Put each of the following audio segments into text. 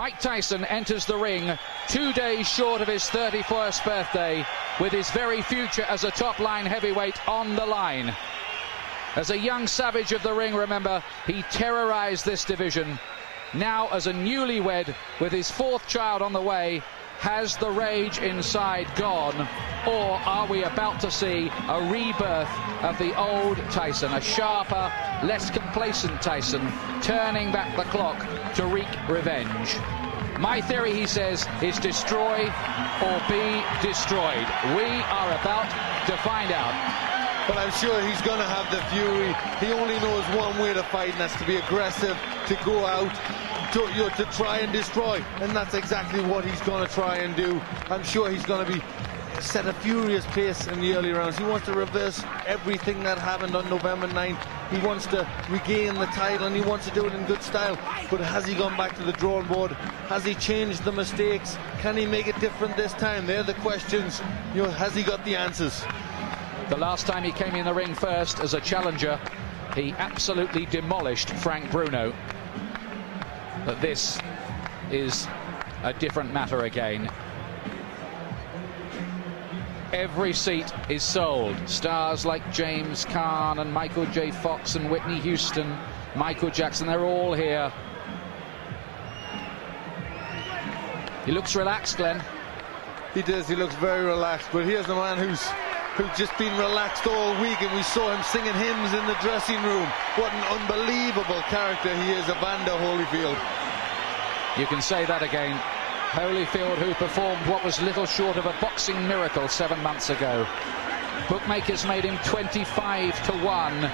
Mike Tyson enters the ring 2 days short of his 31st birthday, with his very future as a top-line heavyweight on the line. As a young savage of the ring, remember, he terrorized this division. Now, as a newlywed with his 4th child on the way, has the rage inside gone, or are we about to see a rebirth of the old Tyson, a sharper, less complacent Tyson, turning back the clock to wreak revenge? My theory, he says, is destroy or be destroyed. We are about to find out. But I'm sure he's going to have the fury. He only knows one way to fight, and that's to be aggressive, to go out, to try and destroy. And that's exactly what he's going to try and do. I'm sure he's going to be set a furious pace in the early rounds. He wants to reverse everything that happened on November 9th. He wants to regain the title, and he wants to do it in good style. But has he gone back to the drawing board? Has he changed the mistakes? Can he make it different this time? They're the questions. You know, has he got the answers? The last time he came in the ring first as a challenger, he absolutely demolished Frank Bruno. But this is a different matter again. Every seat is sold. Stars like James Caan and Michael J. Fox and Whitney Houston, Michael Jackson, they're all here. He looks relaxed, Glenn. He does, he looks very relaxed, but here's the man who's just been relaxed all week, and we saw him singing hymns in the dressing room. What an unbelievable character he is, Evander Holyfield. You can say that again. Holyfield, who performed what was little short of a boxing miracle 7 months ago. Bookmakers made him 25-1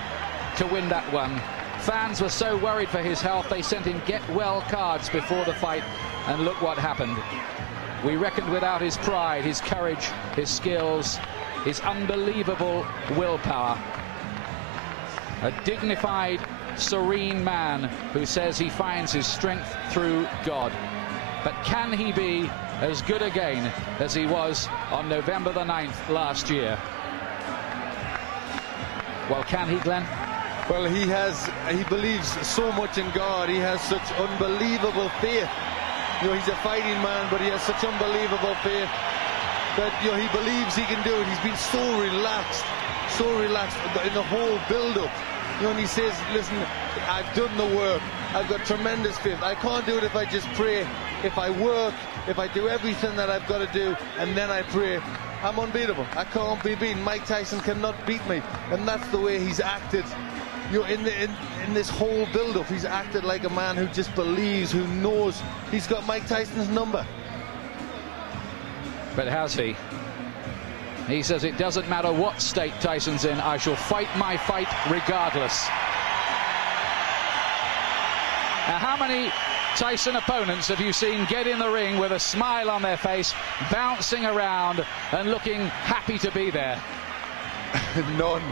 to win that one. Fans were so worried for his health, they sent him get-well cards before the fight, and look what happened. We reckoned without his pride, his courage, his skills, his unbelievable willpower. A dignified, serene man who says he finds his strength through God. But can he be as good again as he was on November the 9th last year? Well, can he, Glenn? Well, he believes so much in God. He has such unbelievable faith. You know, he's a fighting man, but he has such unbelievable faith that, you know, he believes he can do it. He's been so relaxed in the whole build-up. You know, and he says, listen, I've done the work. I've got tremendous faith. I can't do it if I just pray. If I work, if I do everything that I've got to do, and then I pray, I'm unbeatable. I can't be beaten. Mike Tyson cannot beat me. And that's the way he's acted. You know, in this whole build-up, he's acted like a man who just believes, who knows he's got Mike Tyson's number. But has he? He says it doesn't matter what state Tyson's in, I shall fight my fight regardless. Now, how many Tyson opponents have you seen get in the ring with a smile on their face, bouncing around and looking happy to be there? None,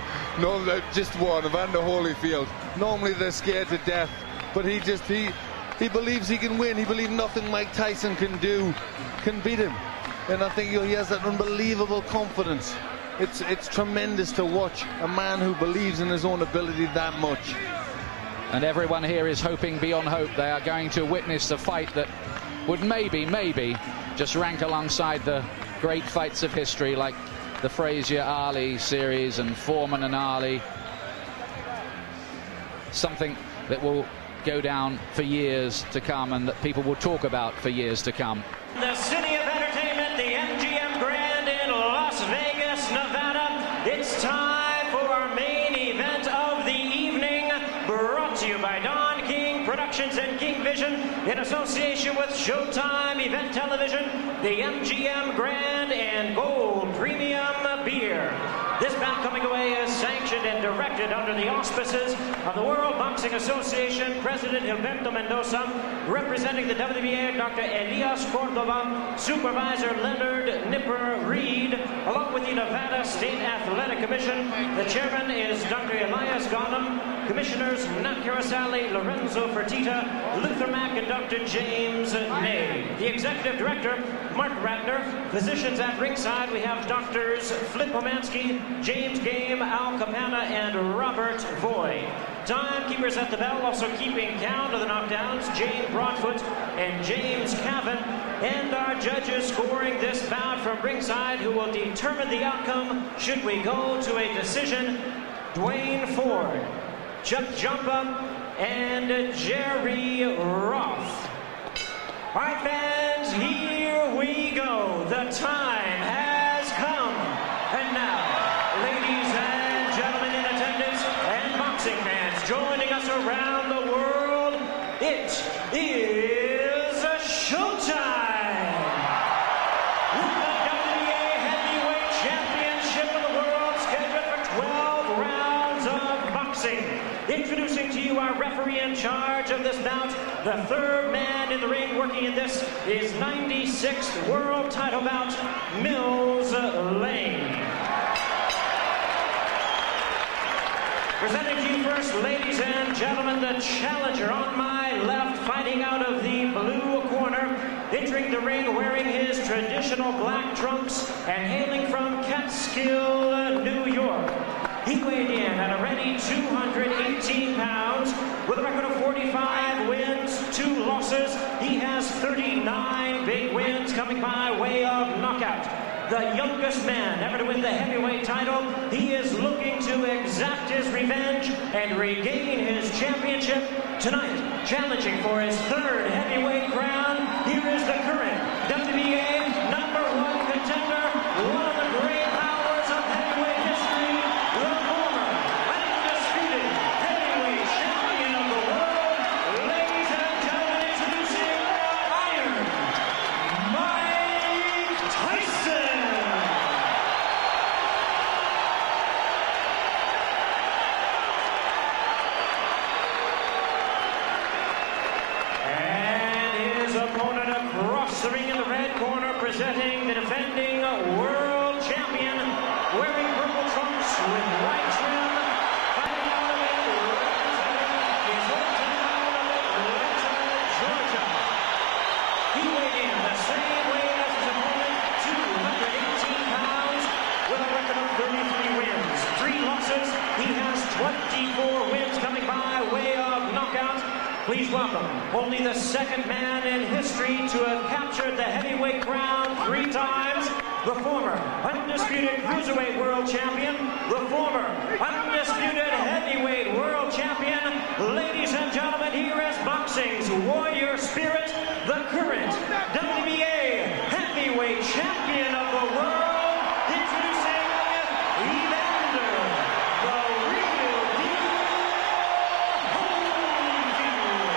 just one, Evander Holyfield. Normally they're scared to death, but he believes he can win. He believes nothing Mike Tyson can do can beat him. And I think, you know, he has that unbelievable confidence. It's tremendous to watch a man who believes in his own ability that much. And everyone here is hoping beyond hope. They are going to witness a fight that would maybe just rank alongside the great fights of history, like the Frazier-Ali series and Foreman and Ali. Something that will go down for years to come, and that people will talk about for years to come. The city of entertainment, the MGM Grand in Las Vegas, Nevada. It's time for our main event of the evening, brought to you by Don King Productions and King Vision in association with Showtime Event Television, the MGM Grand and Gold Premium Beer. This bout coming away is sanctioned and directed under the auspices of the World Boxing Association, President Gilberto Mendoza, representing the WBA, Dr. Elias Cordova, Supervisor Leonard Nipper Reed, along with the Nevada State Athletic Commission. The chairman is Dr. Elias Ghanem. Commissioners Nat Carasali, Lorenzo Fertitta, Luther Mack, and Dr. James Ney. The Executive Director, Mark Ratner. Physicians at ringside, we have Doctors Flip Omansky, James Game, Al Capana, and Robert Voy. Timekeepers at the bell, also keeping count of the knockdowns, Jane Broadfoot and James Cavan. And our judges scoring this bout from ringside, who will determine the outcome should we go to a decision, Dwayne Ford, Chuck Jumpa, and Jerry Roth. All right, fans, here we go. The time has come. And now, ladies and gentlemen in attendance and boxing fans joining us around the world, it is showtime. With the WBA Heavyweight Championship of the world scheduled for 12 rounds of boxing. Introducing to you our referee in charge of this bout, the third man in the ring working in this is 96th world title bout, Mills Lane. Presenting to you first, ladies and gentlemen, the challenger on my left, fighting out of the blue corner, entering the ring wearing his traditional black trunks and hailing from Catskill, New York. He weighed in at a ready 218 pounds with a record of 45 wins, 2 losses. He has 39 big wins coming by way of knockout. The youngest man ever to win the heavyweight title. He is looking to exact his revenge and regain his championship tonight. Challenging for his third heavyweight crown, here is the current WBA #1 contender, one of the great powers of heavyweight history, the former undisputed heavyweight champion of the world. Ladies and gentlemen, introducing Iron Mike Tyson. And his opponent across the ring in the red corner, presenting the defending world champion, wearing purple trunks with white trim, fighting out of it, representing his hometown of Atlanta, Georgia. He weighed in the same weight as his opponent, 218 pounds, with a record of 33 wins, 3 losses. He has 24 wins coming by way of knockout. Please welcome only the second man in history to have captured the heavyweight crown 3 times, the former undisputed cruiserweight world champion, the former undisputed heavyweight world champion. Ladies and gentlemen, here is boxing's warrior spirit, the current WBA heavyweight champion of the world, introducing Evander, the real deal, Holyfield.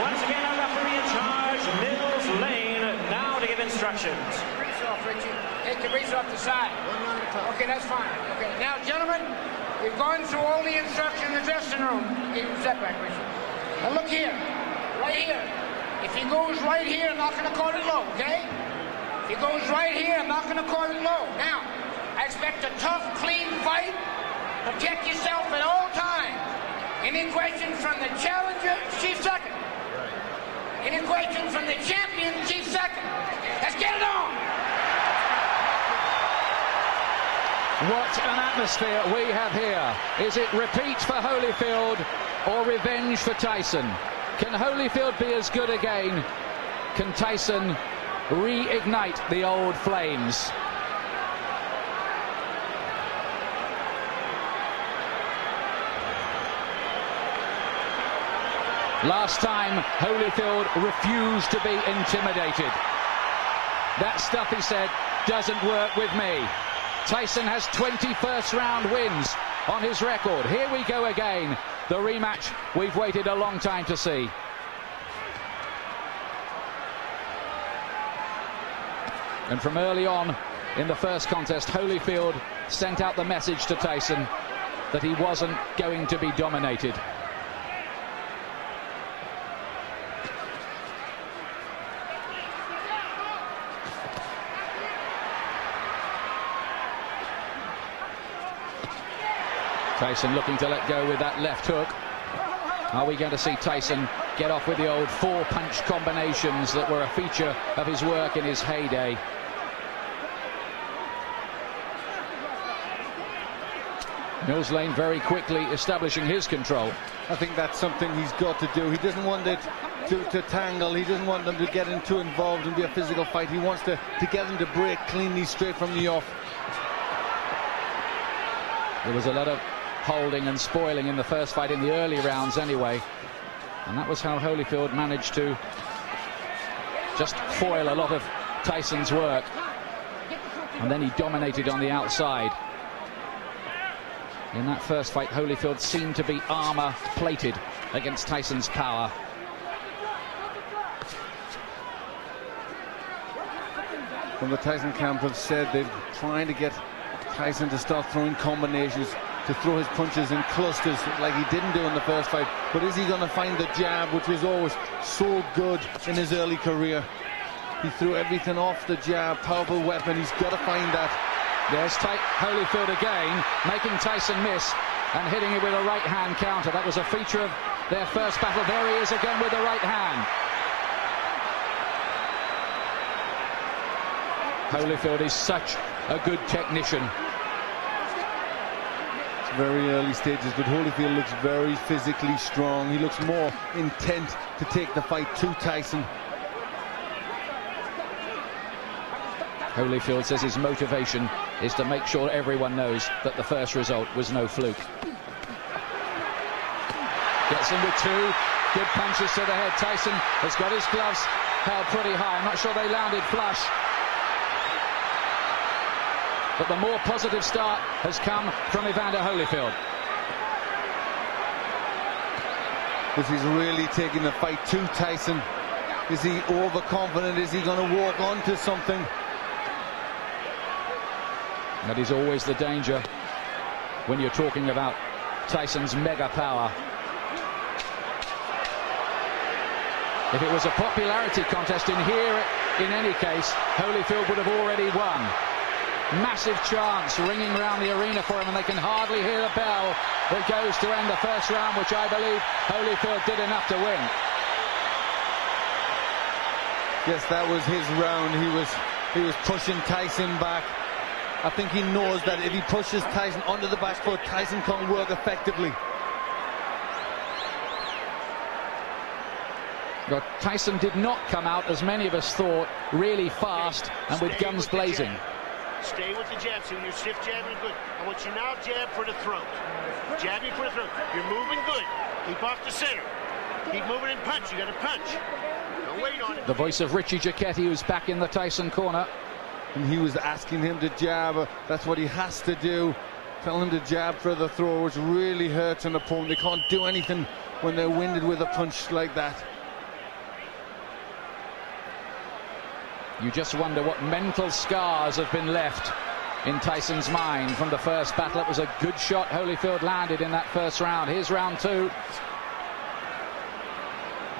Once again, our referee in charge, Mills Lane, now to give instructions. Grease off, Richie. Take the grease off the side. Okay, that's fine. Okay, now, gentlemen, we've gone through all the instructions in the dressing room. Step back, Richie. Now, look here. Right here. If he goes right here, I'm not going to call it low, okay? If he goes right here, I'm not going to call it low. Now, I expect a tough, clean fight. Protect yourself at all times. Any questions from the challenger, chief second. Any questions from the champion, chief second. Let's get it on. What an atmosphere we have here. Is it repeat for Holyfield or revenge for Tyson? Can Holyfield be as good again? Can Tyson reignite the old flames? Last time, Holyfield refused to be intimidated. That stuff, he said, doesn't work with me. Tyson has 20 first-round wins on his record. Here we go again. The rematch we've waited a long time to see. And from early on in the first contest, Holyfield sent out the message to Tyson that he wasn't going to be dominated. Tyson looking to let go with that left hook. Are we going to see Tyson get off with the old four-punch combinations that were a feature of his work in his heyday? Mills Lane very quickly establishing his control. I think that's something he's got to do. He doesn't want it to tangle. He doesn't want them to get too involved and be a physical fight. He wants to get them to break cleanly straight from the off. There was a lot of holding and spoiling in the first fight in the early rounds anyway. And that was how Holyfield managed to just foil a lot of Tyson's work. And then he dominated on the outside. In that first fight, Holyfield seemed to be armor-plated against Tyson's power. From the Tyson camp have said they're trying to get Tyson to start throwing combinations, to throw his punches in clusters like he didn't do in the first fight. But is he going to find the jab, which was always so good in his early career? He threw everything off the jab, powerful weapon. He's got to find that. There's Holyfield again, making Tyson miss and hitting it with a right-hand counter. That was a feature of their first battle. There he is again with the right hand. Holyfield is such a good technician. It's very early stages, but Holyfield looks very physically strong. He looks more intent to take the fight to Tyson. Holyfield says his motivation is to make sure everyone knows that the first result was no fluke. Gets him with two good punches to the head. Tyson has got his gloves held pretty high. I'm not sure they landed flush. But the more positive start has come from Evander Holyfield. Because he's really taking the fight to Tyson. Is he overconfident? Is he going to walk onto something? That is always the danger when you're talking about Tyson's mega power. If it was a popularity contest in here, in any case, Holyfield would have already won. Massive chants ringing around the arena for him, and they can hardly hear the bell that goes to end the first round, which I believe Holyfield did enough to win. Yes, that was his round. He was pushing Tyson back. I think he knows that if he pushes Tyson onto the back foot, Tyson can't work effectively. But Tyson did not come out, as many of us thought, really fast and with guns blazing. Stay with the jab, so you're stiff jabbing good. I want you now jab for the throat. Jabbing for the throat. You're moving good. Keep off the center. Keep moving and punch. You got to punch. Don't wait on it. The voice of Richie Giacchetti, who's back in the Tyson corner. And he was asking him to jab. That's what he has to do. Tell him to jab for the throw, which really hurts an opponent. They can't do anything when they're winded with a punch like that. You just wonder what mental scars have been left in Tyson's mind from the first battle. It was a good shot Holyfield landed in that first round. Here's round two.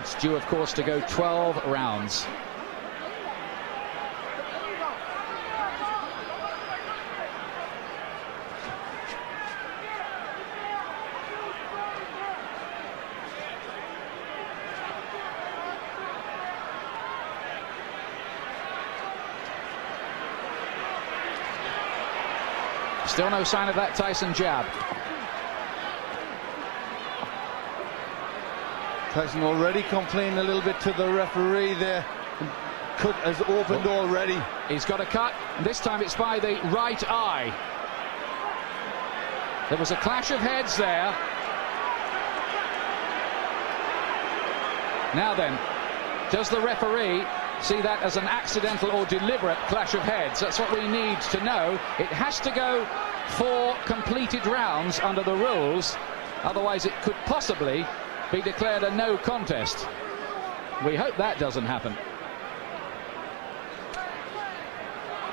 It's due, of course, to go 12 rounds. Still no sign of that Tyson jab. Tyson already complaining a little bit to the referee there. Cut has opened already. He's got a cut. This time it's by the right eye. There was a clash of heads there. Now then, does the referee see that as an accidental or deliberate clash of heads? That's what we need to know. It has to go 4 completed rounds under the rules. Otherwise it could possibly be declared a no contest. We hope that doesn't happen.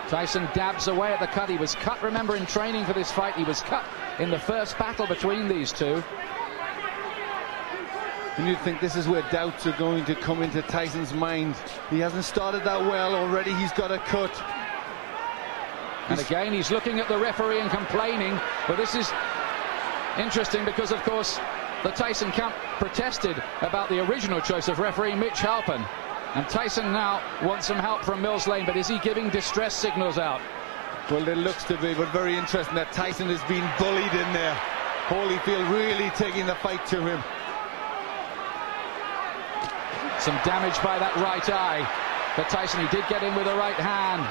Tyson dabs away at the cut. He was cut, remember, in training for this fight. He was cut in the first battle between these two. And you think this is where doubts are going to come into Tyson's mind. He hasn't started that well already. He's got a cut. And again, he's looking at the referee and complaining. But this is Interesting because, of course, the Tyson camp protested about the original choice of referee Mitch Halpin. And Tyson now wants some help from Mills Lane, but is he giving distress signals out? Well, it looks to be, but very interesting that Tyson is being bullied in there. Holyfield really taking the fight to him. Some damage by that right eye. But Tyson, he did get in with the right hand.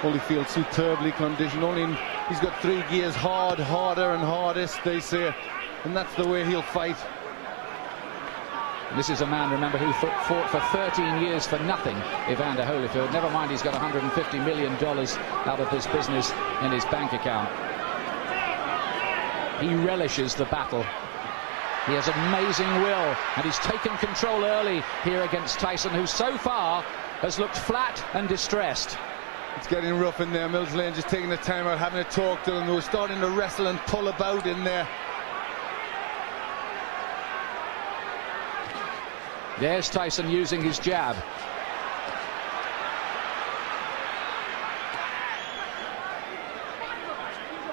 Holyfield superbly conditioned. He's got 3 gears, hard, harder and hardest, they say. And that's the way he'll fight. This is a man, remember, who fought for 13 years for nothing, Evander Holyfield. Never mind, he's got $150 million out of this business in his bank account. He relishes the battle. He has amazing will, and he's taken control early here against Tyson, who so far has looked flat and distressed. It's getting rough in there. Mills Lane just taking the time out, having a talk to them. They were starting to wrestle and pull about in there. There's Tyson using his jab.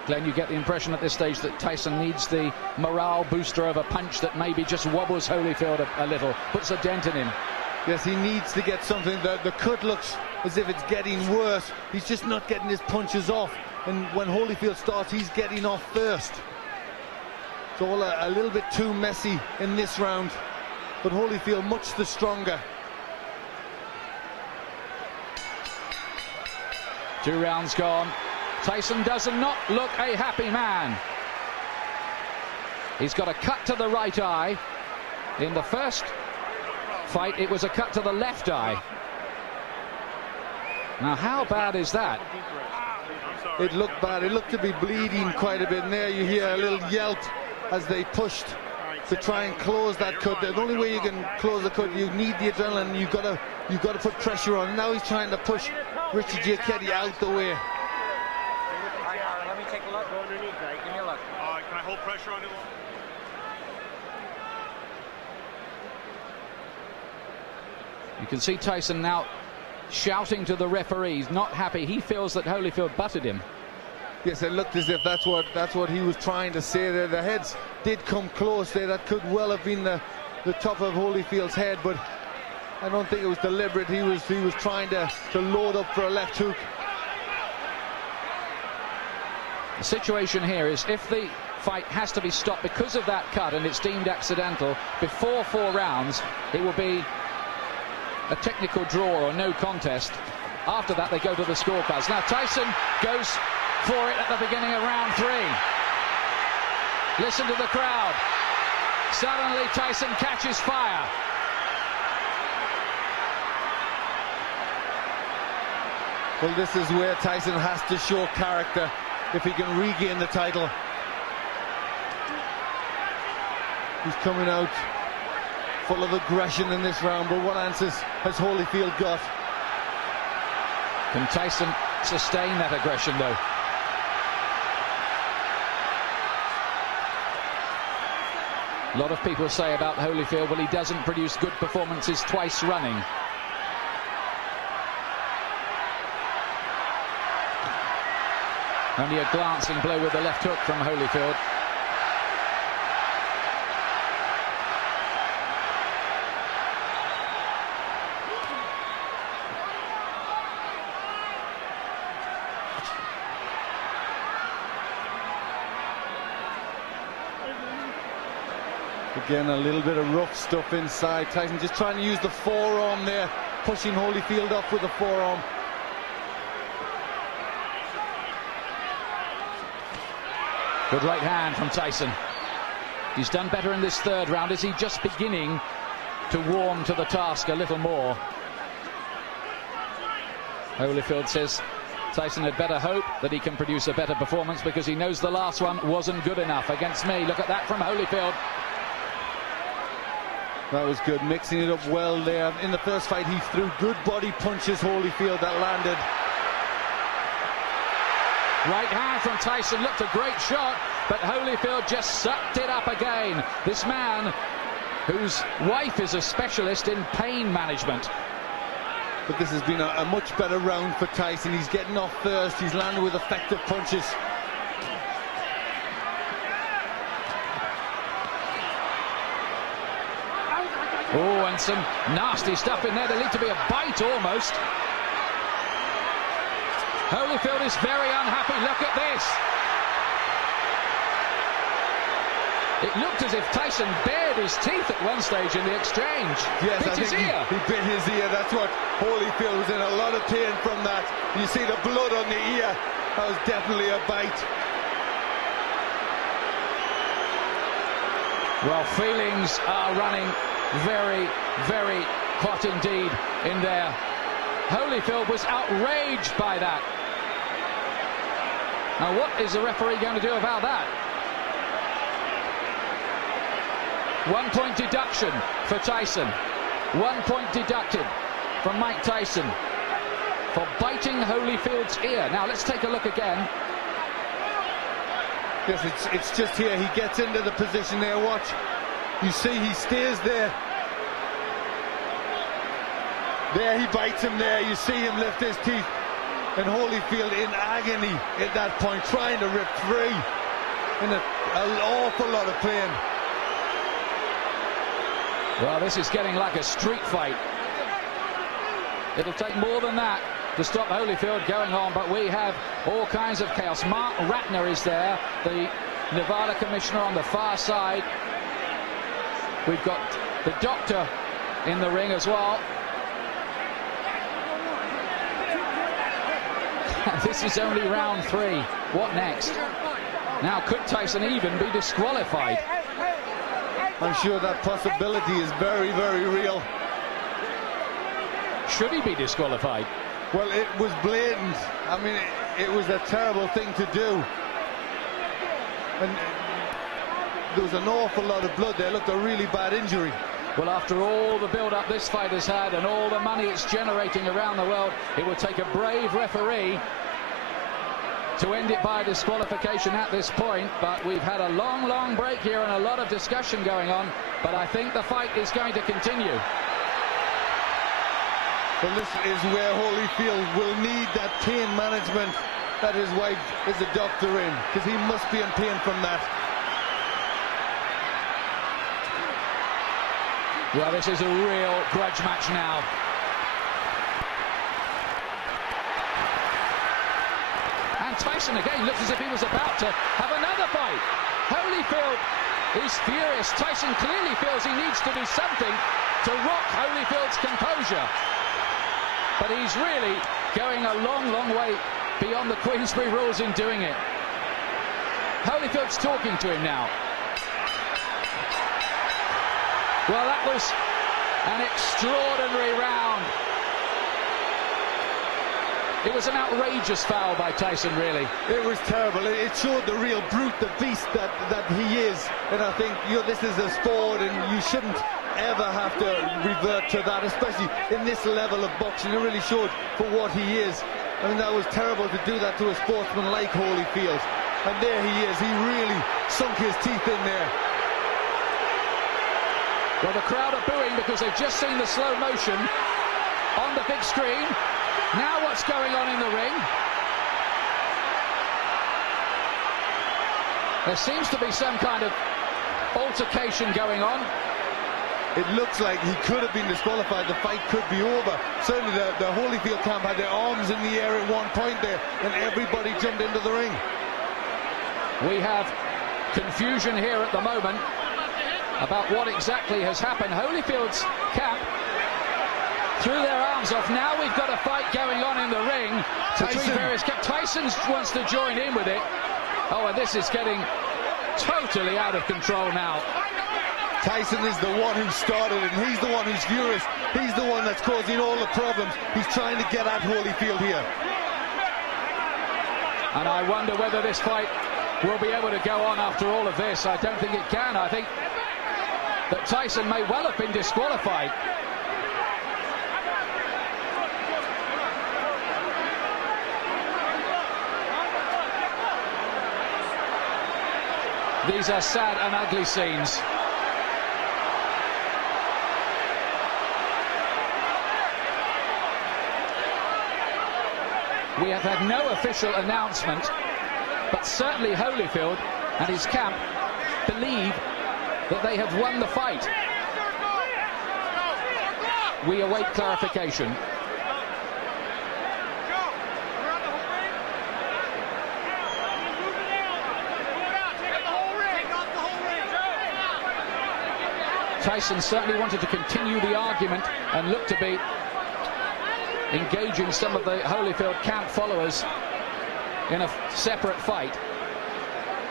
Glenn, you get the impression at this stage that Tyson needs the morale booster of a punch that maybe just wobbles Holyfield a little, puts a dent in him. Yes, he needs to get something. The cut looks as if it's getting worse. He's just not getting his punches off. And when Holyfield starts, he's getting off first. It's all a little bit too messy in this round. But Holyfield much the stronger. 2 rounds gone. Tyson does not look a happy man. He's got a cut to the right eye. In the first fight, it was a cut to the left eye. Now, how bad is that? It looked bad. It looked to be bleeding quite a bit. And there you hear a little yelp as they pushed to try and close that cut. The only way you can close the cut, you need the adrenaline. You've got to put pressure on. Now he's trying to push Richie Giacchetti out the way. Let me take a look. Go underneath, right? Give me a look. Can I hold pressure on him? You can see Tyson now shouting to the referee. He's not happy. He feels that Holyfield butted him. Yes, it looked as if that's what he was trying to say there. The heads did come close there. That could well have been the top of Holyfield's head, but I don't think it was deliberate. He was trying to load up for a left hook. The situation here is if the fight has to be stopped because of that cut and it's deemed accidental before 4 rounds, it will be a technical draw or no contest. After that, they go to the scorecards. Now Tyson goes for it at the beginning of round 3. Listen to the crowd. Suddenly Tyson catches fire. Well, this is where Tyson has to show character if he can regain the title. He's coming out full of aggression in this round, but what answers has Holyfield got? Can Tyson sustain that aggression, though? A lot of people say about Holyfield, well, he doesn't produce good performances twice running. Only a glancing blow with the left hook from Holyfield. Again, a little bit of rough stuff inside. Tyson just trying to use the forearm there, pushing Holyfield up with the forearm. Good right hand from Tyson. He's done better in this 3rd round. Is he just beginning to warm to the task a little more? Holyfield says Tyson had better hope that he can produce a better performance because he knows the last one wasn't good enough against me. Look at that from Holyfield. That was good, mixing it up well there. In the first fight, he threw good body punches, Holyfield, that landed. Right hand from Tyson, looked a great shot, but Holyfield just sucked it up again. This man, whose wife is a specialist in pain management. But this has been a much better round for Tyson. He's getting off first. He's landed with effective punches. Oh, and some nasty stuff in there. There needs to be a bite almost. Holyfield is very unhappy. Look at this. It looked as if Tyson bared his teeth at one stage in the exchange. Yes, bit I his think ear. He bit his ear. That's what Holyfield was in a lot of pain from that. You see the blood on the ear. That was definitely a bite. Well, feelings are running very, very hot indeed in there. Holyfield was outraged by that. Now, what is the referee going to do about that? 1 point deduction for Tyson. 1 point deducted from Mike Tyson for biting Holyfield's ear. Now, let's take a look again. Yes, it's just here. He gets into the position there. Watch. You see he stays there. There he bites him there. You see him lift his teeth. And Holyfield in agony at that point, trying to rip free. In an awful lot of pain. Well, this is getting like a street fight. It'll take more than that to stop Holyfield going on, but we have all kinds of chaos. Mark Ratner is there, the Nevada commissioner on the far side. We've got the doctor in the ring as well. This is only round 3. What next? Now, could Tyson even be disqualified? I'm sure that possibility is very, very real. Should he be disqualified? Well, it was blatant. I mean, it was a terrible thing to do. And there was an awful lot of blood there. Looked a really bad injury. Well, after all the build-up this fight has had and all the money it's generating around the world, it would take a brave referee to end it by disqualification at this point. But we've had a long, long break here and a lot of discussion going on. But I think the fight is going to continue. Well, this is where Holyfield will need that pain management that his wife is a doctor in, because he must be in pain from that. Well, this is a real grudge match now. And Tyson again looks as if he was about to have another fight. Holyfield is furious. Tyson clearly feels he needs to do something to rock Holyfield's composure. But he's really going a long, long way beyond the Queensberry rules in doing it. Holyfield's talking to him now. Well, that was an extraordinary round. It was an outrageous foul by Tyson, really. It was terrible. It showed the real brute, the beast that he is. And I think, this is a sport and you shouldn't ever have to revert to that, especially in this level of boxing. It really showed for what he is. I mean, that was terrible to do that to a sportsman like Holyfield. And there he is. He really sunk his teeth in there. Well, the crowd are booing because they've just seen the slow motion on the big screen. Now what's going on in the ring? There seems to be some kind of altercation going on. It looks like he could have been disqualified. The fight could be over. Certainly the Holyfield camp had their arms in the air at one point there, and everybody jumped into the ring. We have confusion here at the moment about what exactly has happened. Holyfield's camp threw their arms off. Now we've got a fight going on in the ring between various camps. Tyson wants to join in with it. Oh, and this is getting totally out of control now. Tyson is the one who started it, and he's the one who's furious. He's the one that's causing all the problems. He's trying to get at Holyfield here. And I wonder whether this fight will be able to go on after all of this. I don't think it can. I think that Tyson may well have been disqualified. These are sad and ugly scenes. We have had no official announcement, but certainly Holyfield and his camp believe that they have won the fight. We await clarification. Tyson certainly wanted to continue the argument and looked to be engaging some of the Holyfield camp followers in a separate fight.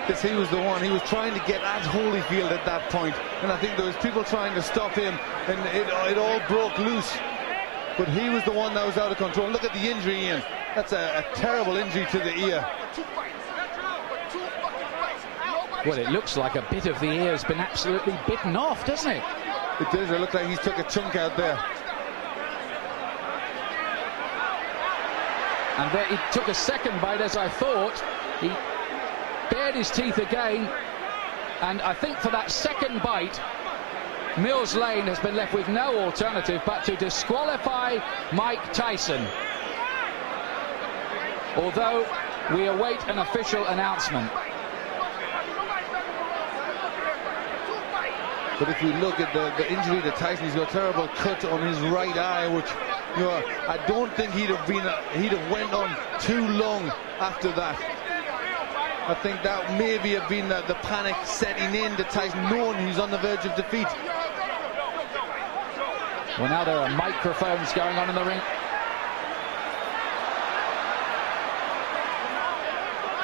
Because he was the one, he was trying to get at Holyfield at that point, and I think there was people trying to stop him, and it all broke loose. But he was the one that was out of control. Look at the injury, Ian. That's a terrible injury to the ear. Well, it looks like a bit of the ear's been absolutely bitten off, doesn't it? It does. It looks like he's took a chunk out there. And there he took a second bite, as I thought. He bared his teeth again, and I think for that second bite, Mills Lane has been left with no alternative but to disqualify Mike Tyson. Although we await an official announcement. But if you look at the injury to Tyson, he's got a terrible cut on his right eye, which, you know, I don't think he'd have went on too long after that. I think that maybe have been the panic setting in to Tyson, knowing he's on the verge of defeat. Well, now there are microphones going on in the ring.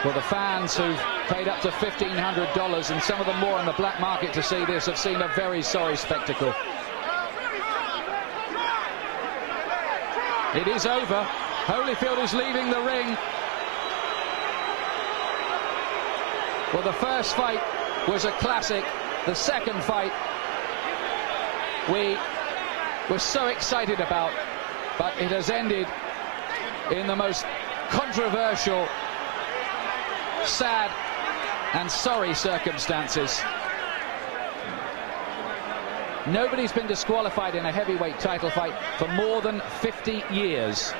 Well, the fans who've paid up to $1,500 and some of them more on the black market to see this have seen a very sorry spectacle. It is over. Holyfield is leaving the ring. Well, the first fight was a classic. The second fight we were so excited about, but it has ended in the most controversial, sad and sorry circumstances. Nobody's been disqualified in a heavyweight title fight for more than 50 years.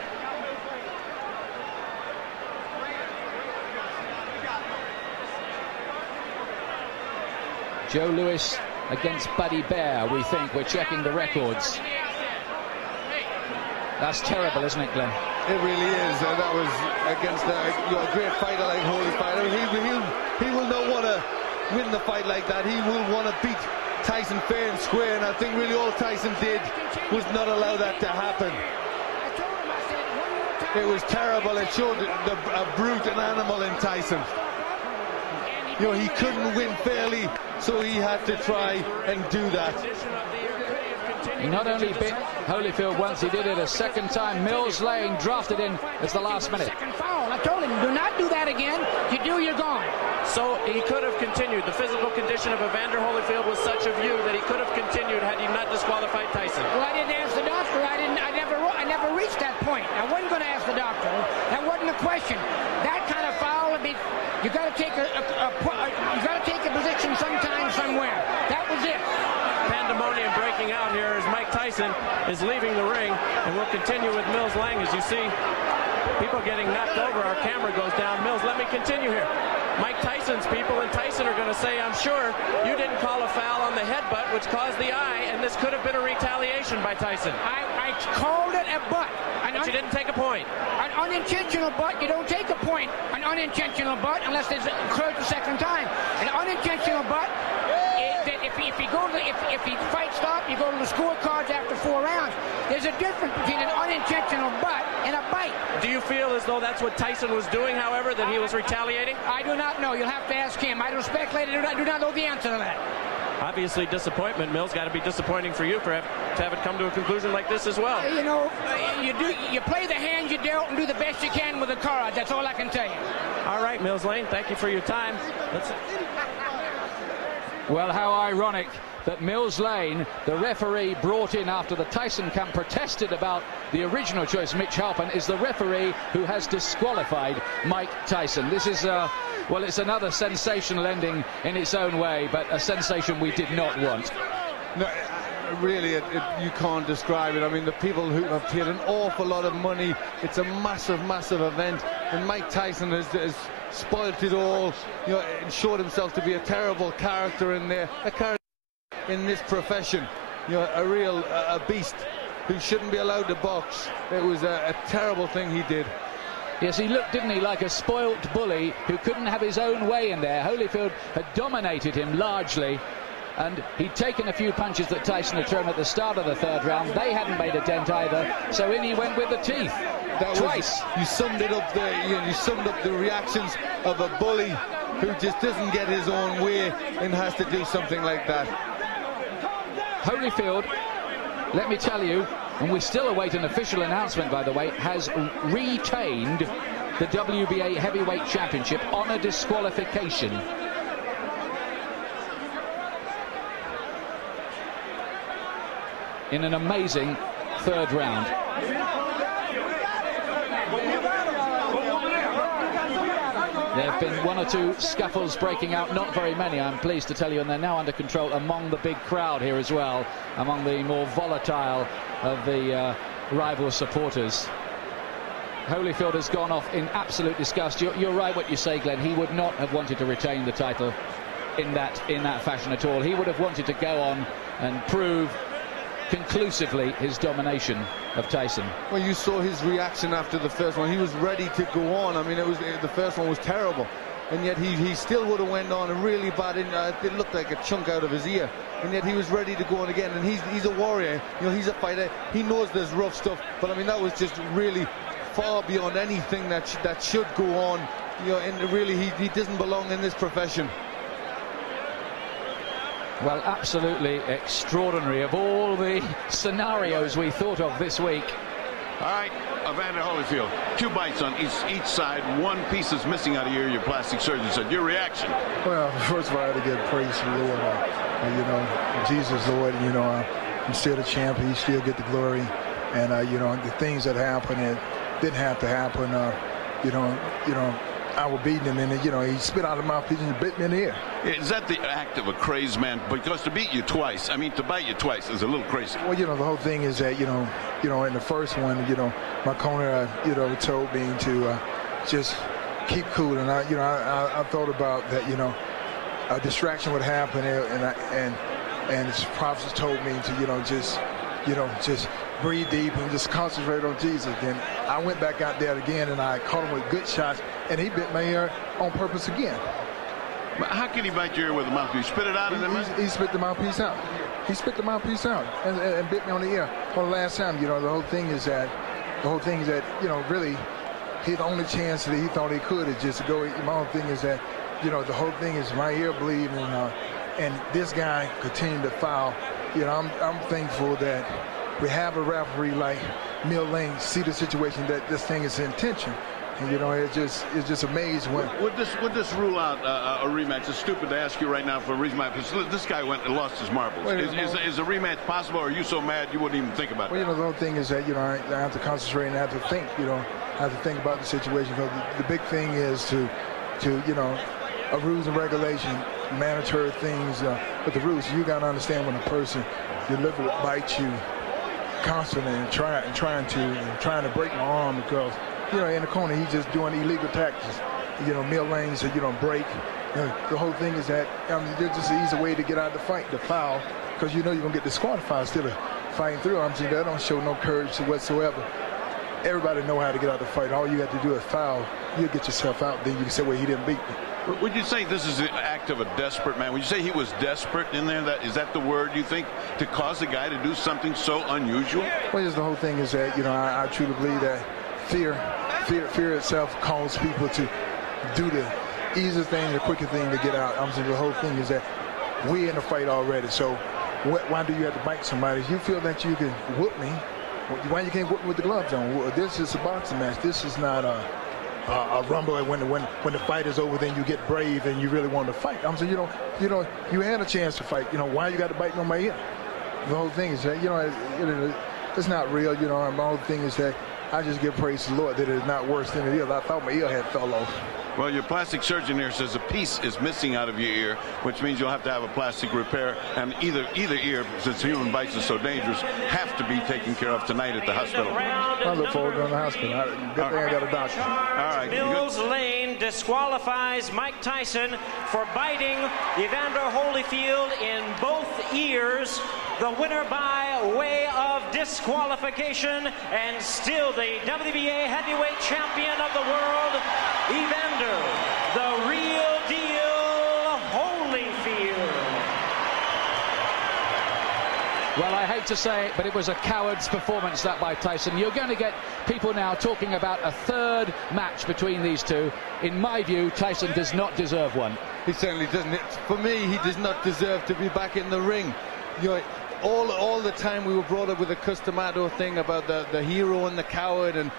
Joe Louis against Buddy Bear, we think. We're checking the records. That's terrible, isn't it, Glenn? It really is. That was against a great fighter like Holyfield. He will not want to win the fight like that. He will want to beat Tyson fair and square, and I think really all Tyson did was not allow that to happen. It was terrible. It showed a brute, an animal in Tyson. You know, he couldn't win fairly, so he had to try and do that. He not only bit Holyfield once, he did it a second time. Mills Lane drafted in as the last minute. Second foul. I told him, do not do that again. You do, you're gone. So he could have continued. The physical condition of Evander Holyfield was such a view that he could have continued had he not disqualified Tyson. Well, I didn't ask the doctor. I never reached that point. I wasn't going to ask the doctor. That wasn't a question. That kind of foul would be. You got to take a position sometime somewhere. That was it. Pandemonium breaking out here as Mike Tyson is leaving the ring, and we'll continue with Mills Lang. As you see people getting knocked over, our camera goes down. Mills, let me continue here. Mike Tyson's people and Tyson are going to say, I'm sure you didn't call a foul on the headbutt, which caused the eye, and this could have been a retaliation by Tyson. I called it a butt. But you didn't take a point. An unintentional butt, you don't take a point. An unintentional butt, unless it's occurred the second time. An unintentional butt, if he fight stop, you go to the scorecards after 4 rounds. There's a difference between an unintentional butt and a bite. Do you feel as though that's what Tyson was doing, however, that he was retaliating? I do not know. You'll have to ask him. I don't speculate. I do not know the answer to that. Obviously disappointment, Mills. Got to be disappointing for you to have it come to a conclusion like this as well. You know, you play the hand you dealt and do the best you can with the card. That's all I can tell you. All right, Mills Lane, thank you for your time. Well, how ironic that Mills Lane, the referee brought in after the Tyson camp protested about the original choice, Mitch Halpin, is the referee who has disqualified Mike Tyson. This is, well, it's another sensational ending in its own way, but a sensation we did not want. No, really, you can't describe it. I mean, the people who have paid an awful lot of money. It's a massive, massive event, and Mike Tyson has spoilt it all. You know, and showed himself to be a terrible character in there, a character in this profession. You know, a real beast who shouldn't be allowed to box. It was a terrible thing he did. Yes, he looked, didn't he, like a spoilt bully who couldn't have his own way in there. Holyfield had dominated him largely, and he'd taken a few punches that Tyson had thrown at the start of the third round. They hadn't made a dent either, so in he went with the teeth. Twice. You summed it up there. You summed up the reactions of a bully who just doesn't get his own way and has to do something like that. Holyfield, let me tell you, and we still await an official announcement, by the way, has retained the WBA Heavyweight Championship on a disqualification. In an amazing third round. There have been one or two scuffles breaking out, not very many, I'm pleased to tell you, and they're now under control among the big crowd here as well, among the more volatile of the rival supporters. Holyfield has gone off in absolute disgust. You're right what you say, Glenn. He would not have wanted to retain the title in that fashion at all. He would have wanted to go on and prove conclusively his domination of Tyson. Well, you saw his reaction after the first one. He was ready to go on. I mean, the first one was terrible, and yet he still would have went on. A really bad, it looked like a chunk out of his ear, and yet he was ready to go on again. And he's a warrior. You know, he's a fighter. He knows there's rough stuff, but I mean, that was just really far beyond anything that should go on. You know, and really, he doesn't belong in this profession. Well, absolutely extraordinary. Of all the scenarios we thought of this week. All right, Evander Holyfield, 2 bites on each side. 1 piece is missing out of your ear, your plastic surgeon said. Your reaction? Well, first of all, I had to give praise to the Lord. You know, Jesus, Lord, you know, I'm still the champ. He still get the glory. And, you know, the things that happened, it didn't have to happen. You know, I was beating him, and you know, he spit out of my mouthpiece and bit me in the ear. Is that the act of a crazed man? Because to beat you twice, I mean, to bite you twice is a little crazy. Well, you know, the whole thing is that, you know, in the first one, you know, my corner, you know, told me to just keep cool, and I thought about that, you know, a distraction would happen, and his prophets told me to, just breathe deep and just concentrate on Jesus. Then I went back out there again, and I caught him with good shots, and he bit my ear on purpose again. But how can he bite your ear with a mouthpiece? Spit it out? He spit the mouthpiece out. He spit the mouthpiece out and bit me on the ear. For the last time, you know, the whole thing is that, you know, really, the only chance that he thought he could is just to go. My whole thing is that, you know, the whole thing is my ear bleeding, and this guy continued to foul. You know, I'm thankful that we have a referee like Mill Lane see the situation that this thing is intention. And, you know, it's just amazing when. Would this rule out a rematch? It's stupid to ask you right now for a rematch. This guy went and lost his marbles. Is a rematch possible, or are you so mad you wouldn't even think about it? Well, you know, the whole thing is that, you know, I have to concentrate and I have to think, you know, I have to think about the situation. Because the big thing is to you know, a rules and regulation, mandatory things. But the rules, you got to understand when a person deliberately bites you constantly and trying to break my arm because, you know, in the corner he's just doing illegal tactics. You know, Mill Lane said you don't break. You know, the whole thing is that there's just an easy way to get out of the fight, the foul, because you know you're gonna get disqualified instead of fighting through. I'm saying that don't show no courage whatsoever. Everybody know how to get out of the fight. All you have to do is foul. You'll get yourself out. Then you can say, well, he didn't beat me. Would you say this is an act of a desperate man? Would you say he was desperate in there? Is that the word you think, to cause a guy to do something so unusual? Well, just the whole thing is that, you know, I truly believe that fear itself calls people to do the easiest thing, the quickest thing to get out. I'm saying the whole thing is that we're in the fight already. So why do you have to bite somebody? If you feel that you can whoop me, why you can't whoop me with the gloves on? This is a boxing match. This is not a rumble. When the fight is over, then you get brave and you really want to fight. I'm saying, you had a chance to fight. You know, why you got to bite on my ear? The whole thing is that, you know, it's not real. You know, my whole thing is that I just give praise to the Lord that it's not worse than it is. I thought my ear had fell off. Well, your plastic surgeon here says a piece is missing out of your ear, which means you'll have to have a plastic repair, and either ear, since human bites are so dangerous, have to be taken care of tonight at the hospital. I look forward to going to the hospital. Good thing I got a doctor. All right. Mills Lane disqualifies Mike Tyson for biting Evander Holyfield in both ears. The winner by way of disqualification, and still the WBA heavyweight champion of the world, Evander, the real deal, Holyfield. Well, I hate to say it, but it was a coward's performance, that by Tyson. You're going to get people now talking about a third match between these two. In my view, Tyson does not deserve one. He certainly doesn't. For me, he does not deserve to be back in the ring. You know, all the time we were brought up with the Customato thing about the hero and the coward, and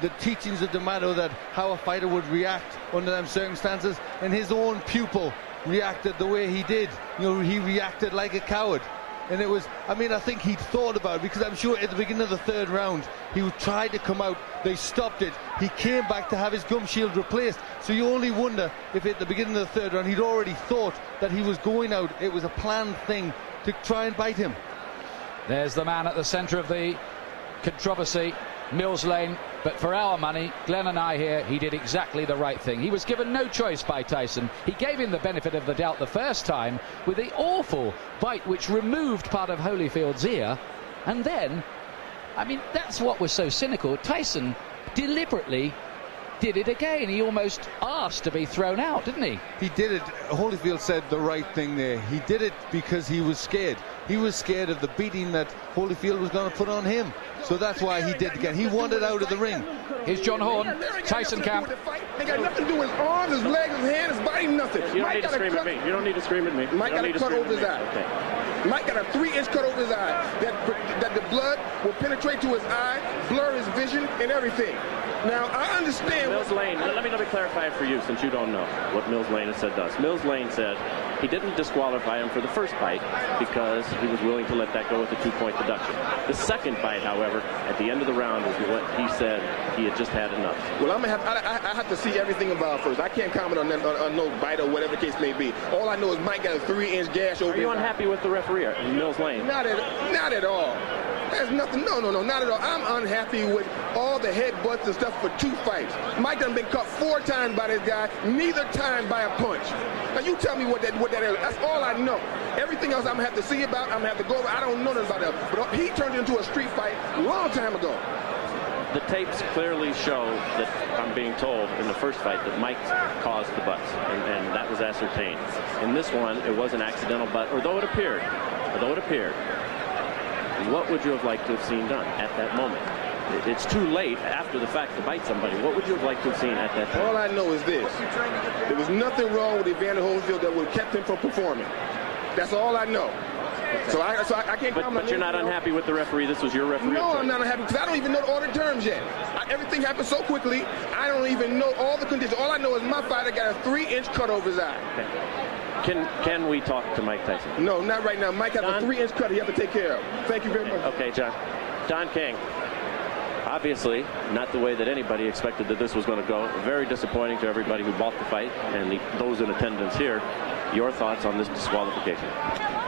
the teachings of D'Amato that how a fighter would react under them circumstances, and his own pupil reacted the way he did. You know, he reacted like a coward. And it was, I mean, I think he'd thought about it, because I'm sure at the beginning of the third round he tried to come out, they stopped it, he came back to have his gum shield replaced. So you only wonder if at the beginning of the third round he'd already thought that he was going out. It was a planned thing to try and bite him. There's the man at the centre of the controversy, Mills Lane. But for our money, Glenn and I here, he did exactly the right thing. He was given no choice by Tyson. He gave him the benefit of the doubt the first time with the awful bite which removed part of Holyfield's ear. And then, I mean, that's what was so cynical. Tyson deliberately did it again. He almost asked to be thrown out, didn't he? He did it. Holyfield said the right thing there. He did it because he was scared. He was scared of the beating that Holyfield was going to put on him. So that's why he did it again. He wanted out of the ring. Here's John Horn, Tyson camp. Ain't got nothing to do with his arms, his legs, his hands, his body, nothing. You don't need to scream at me. You don't need to scream at me. Mike got a cut over his eye. Okay. Mike got a 3-inch cut over his eye. That the blood will penetrate to his eye, blur his vision, and everything. Now, I understand. Mills Lane, let me clarify it for you, since you don't know what Mills Lane has said does. Mills Lane said he didn't disqualify him for the first bite because he was willing to let that go with a 2-point deduction. The second bite, however, at the end of the round is what he said he had just had enough. Well, I have to see everything about first. I can't comment on no bite or whatever the case may be. All I know is Mike got a 3-inch gash over his eye. Are you unhappy with the referee, Mills Lane? Not at all. There's nothing, no, not at all. I'm unhappy with all the headbutts and stuff for 2 fights. Mike done been cut 4 times by this guy, neither time by a punch. Now you tell me what that is. That's all I know. Everything else I'm gonna have to see about, I'm gonna have to go over. I don't know nothing about that. But he turned into a street fight a long time ago. The tapes clearly show that, I'm being told, in the first fight that Mike caused the butts, and that was ascertained. In this one, it was an accidental butt, although it appeared. What would you have liked to have seen done at that moment? It's too late after the fact to bite somebody. What would you have liked to have seen at that time? All I know is this. There was nothing wrong with Evander Holyfield that would have kept him from performing. That's all I know. So I can't comment. But you're not unhappy with the referee? This was your referee? No, I'm not unhappy because I don't even know all the terms yet. Everything happened so quickly, I don't even know all the conditions. All I know is my fighter got a 3-inch cut over his eye. Okay. Can we talk to Mike Tyson? No, not right now. Mike has a 3-inch cut he has to take care of. Thank you very much. Okay, John. Don King. Obviously, not the way that anybody expected that this was going to go. Very disappointing to everybody who bought the fight and those in attendance here. Your thoughts on this disqualification?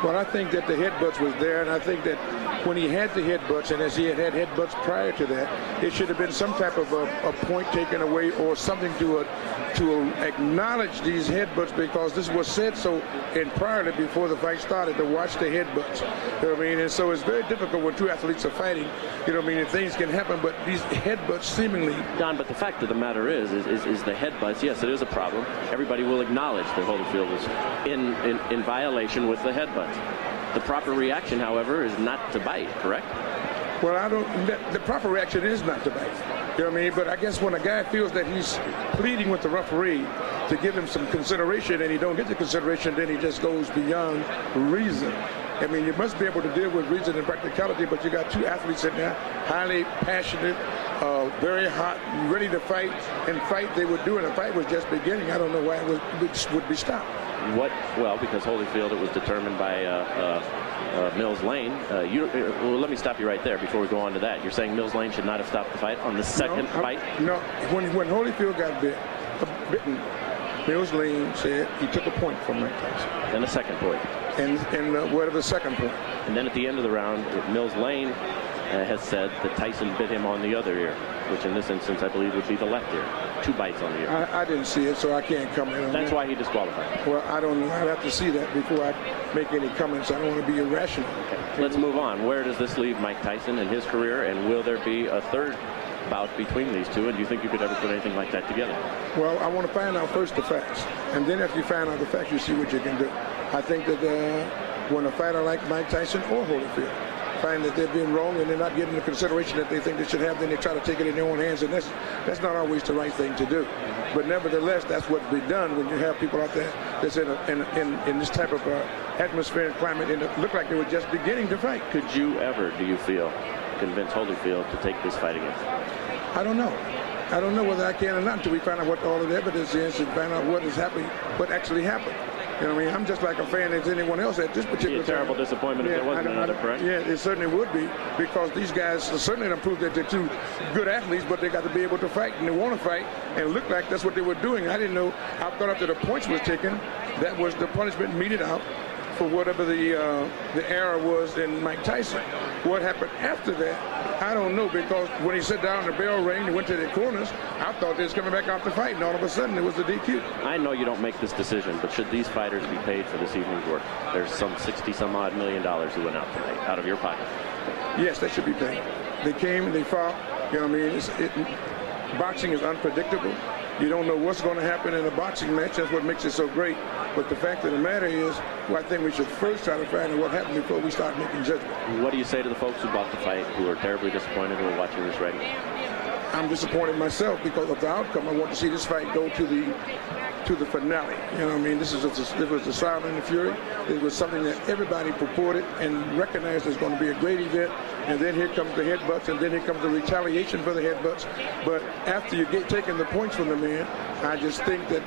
Well, I think that the headbutts was there, and I think that when he had the headbutts, and as he had headbutts prior to that, it should have been some type of a point taken away or something to acknowledge these headbutts, because this was said so prior to before the fight started, to watch the headbutts. You know what I mean? And so it's very difficult when 2 athletes are fighting. You know what I mean? And things can happen, but these headbutts seemingly. Don, but the fact of the matter is the headbutts. Yes, it is a problem. Everybody will acknowledge that Holyfield was in violation with the headbutts. The proper reaction, however, is not to bite, correct? Well, the proper reaction is not to bite. You know what I mean? But I guess when a guy feels that he's pleading with the referee to give him some consideration and he don't get the consideration, then he just goes beyond reason. I mean, you must be able to deal with reason and practicality, but you got 2 athletes in there, highly passionate, very hot, ready to fight, and fight they were doing. The fight was just beginning. I don't know why it would be stopped. Well, because Holyfield, it was determined by Mills Lane. Well, let me stop you right there before we go on to that. You're saying Mills Lane should not have stopped the fight on the second fight? No, when Holyfield got bit, bitten, Mills Lane said he took a point from Mike Tyson. Then a second point. And what are the second point? And then at the end of the round, Mills Lane has said that Tyson bit him on the other ear, which in this instance I believe would be the left ear. 2 bites on the ear. I didn't see it, so I can't comment on that. That's why he disqualified. Well, I don't know. I'd have to see that before I make any comments. I don't want to be irrational. Okay. Let's move on. Where does this leave Mike Tyson in his career, and will there be a third bout between these two, and do you think you could ever put anything like that together? Well, I want to find out first the facts, and then after you find out the facts, you see what you can do. I think that when a fighter like Mike Tyson or Holyfield find that they're being wrong and they're not getting the consideration that they think they should have, then they try to take it in their own hands, and that's not always the right thing to do. But nevertheless, that's what's been done when you have people out there that's in this type of atmosphere and climate, and it looked like they were just beginning to fight. Could you ever, do you feel, convince Holyfield to take this fight again? I don't know. I don't know whether I can or not until we find out what all of the evidence is and find out what is happening, what actually happened. You know what I mean? I'm just like a fan as anyone else at this particular time. A terrible disappointment if there wasn't another, correct? Yeah, it certainly would be, because these guys certainly don't prove that they're two good athletes, but they got to be able to fight, and they want to fight, and it looked like that's what they were doing. I didn't know. I thought after the points was taken, that was the punishment meted out for whatever the error was in Mike Tyson. What happened after that, I don't know, because when he sat down, the bell rang, he went to the corners, I thought they was coming back out to fight, and all of a sudden it was a DQ. I know you don't make this decision, but should these fighters be paid for this evening's work? There's some $60-some-odd million who went out tonight, out of your pocket. Yes, they should be paid. They came, they fought, you know what I mean? Boxing is unpredictable. You don't know what's going to happen in a boxing match. That's what makes it so great. But the fact of the matter is, well, I think we should first try to find out what happened before we start making judgment. What do you say to the folks who bought the fight, who are terribly disappointed, who are watching this right now? I'm disappointed myself because of the outcome. I want to see this fight go to the finale. You know what I mean? This was the Silent and the Fury. It was something that everybody purported and recognized as going to be a great event. And then here comes the headbutts, and then here comes the retaliation for the headbutts. But after you get taking the points from the man, I just think that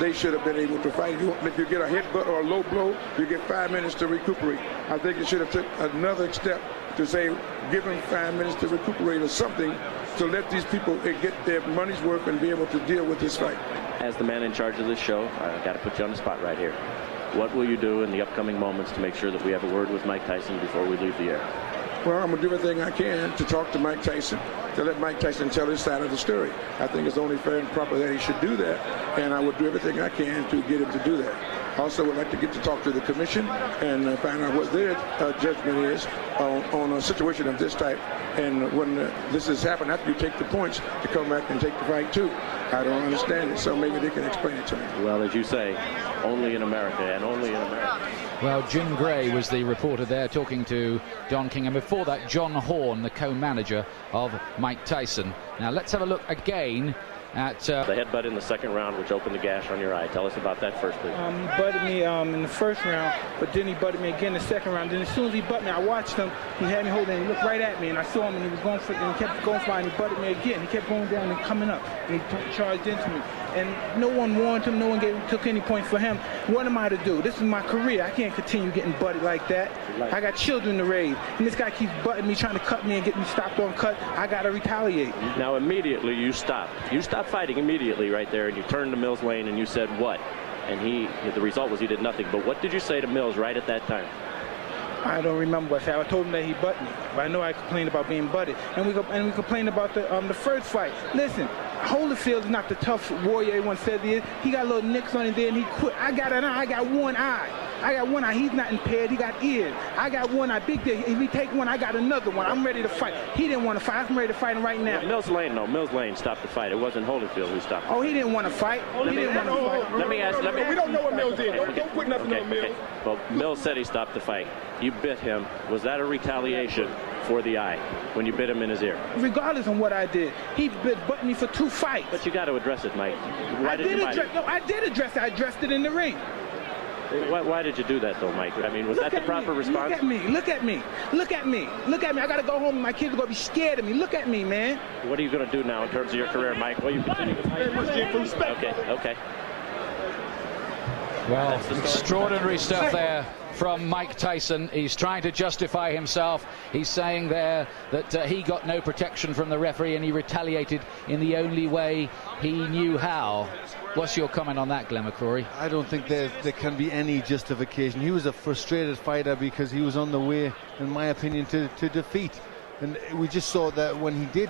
they should have been able to fight. If you get a headbutt or a low blow, you get 5 minutes to recuperate. I think it should have took another step to say, give them 5 minutes to recuperate or something, to let these people get their money's worth and be able to deal with this fight. As the man in charge of this show, I've got to put you on the spot right here. What will you do in the upcoming moments to make sure that we have a word with Mike Tyson before we leave the air? Well, I'm going to do everything I can to talk to Mike Tyson, to let Mike Tyson tell his side of the story. I think it's only fair and proper that he should do that, and I would do everything I can to get him to do that. Also, would like to get to talk to the commission and find out what their judgment is on a situation of this type. And when this has happened, after you take the points, to come back and take the fight too. I don't understand it, so maybe they can explain it to me. Well, as you say, only in America, and only in America. Well, Jim Gray was the reporter there talking to Don King, and before that, John Horn, the co-manager of Mike Tyson. Now, let's have a look again at the headbutt in the second round, which opened the gash on your eye. Tell us about that first, please. He butted me in the first round, but then he butted me again in the second round. Then as soon as he butted me, I watched him. He had me holding, and he looked right at me, and I saw him, and he was going for, and he kept going for it, and he butted me again. He kept going down and coming up, and he charged into me. And no one warned him. No one took any points for him. What am I to do? This is my career. I can't continue getting butted like that. I got children to raise, and this guy keeps butting me, trying to cut me and get me stopped on cut. I got to retaliate. Now, immediately you stopped. You stopped fighting immediately right there, and you turned to Mills Lane, and you said what? And the result was he did nothing. But what did you say to Mills right at that time? I don't remember what I said. I told him that he butted me, but I know I complained about being butted, and we complained about the first fight. Listen, Holyfield is not the tough warrior everyone says he is. He got little nicks on his there, and he quit. I got an eye. I got one eye. I got one eye. He's not impaired. He got ears. I got one eye. Big day. If he take one, I got another one. I'm ready to fight. He didn't want to fight. I'm ready to fight him right now. Mills Lane stopped the fight. It wasn't Holyfield who stopped. Oh, he didn't want to fight. He didn't want to fight. Let me ask. We don't know what Mills did. Don't put nothing on Mills. Well, Mills said he stopped the fight. You bit him. Was that a retaliation for the eye when you bit him in his ear? Regardless of what I did, he butted me for 2 fights. But you got to address it, Mike. I did address it. I addressed it in the ring. Why did you do that, though, Mike? I mean, was that the proper response? Look at me. Look at me. Look at me. Look at me. I got to go home and my kids are going to be scared of me. Look at me, man. What are you going to do now in terms of your career, Mike? Well, you continue. Okay. Well, extraordinary stuff there from Mike Tyson. He's trying to justify himself. He's saying there that he got no protection from the referee and he retaliated in the only way he knew how. What's your comment on that, Glenn McCrory? I don't think there can be any justification. He was a frustrated fighter because he was on the way, in my opinion, to defeat. And we just saw that when he did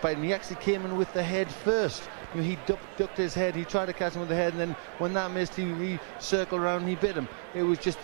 bite, and he actually came in with the head first. You know, he ducked his head, he tried to catch him with the head, and then when that missed, he circled around and he bit him. It was just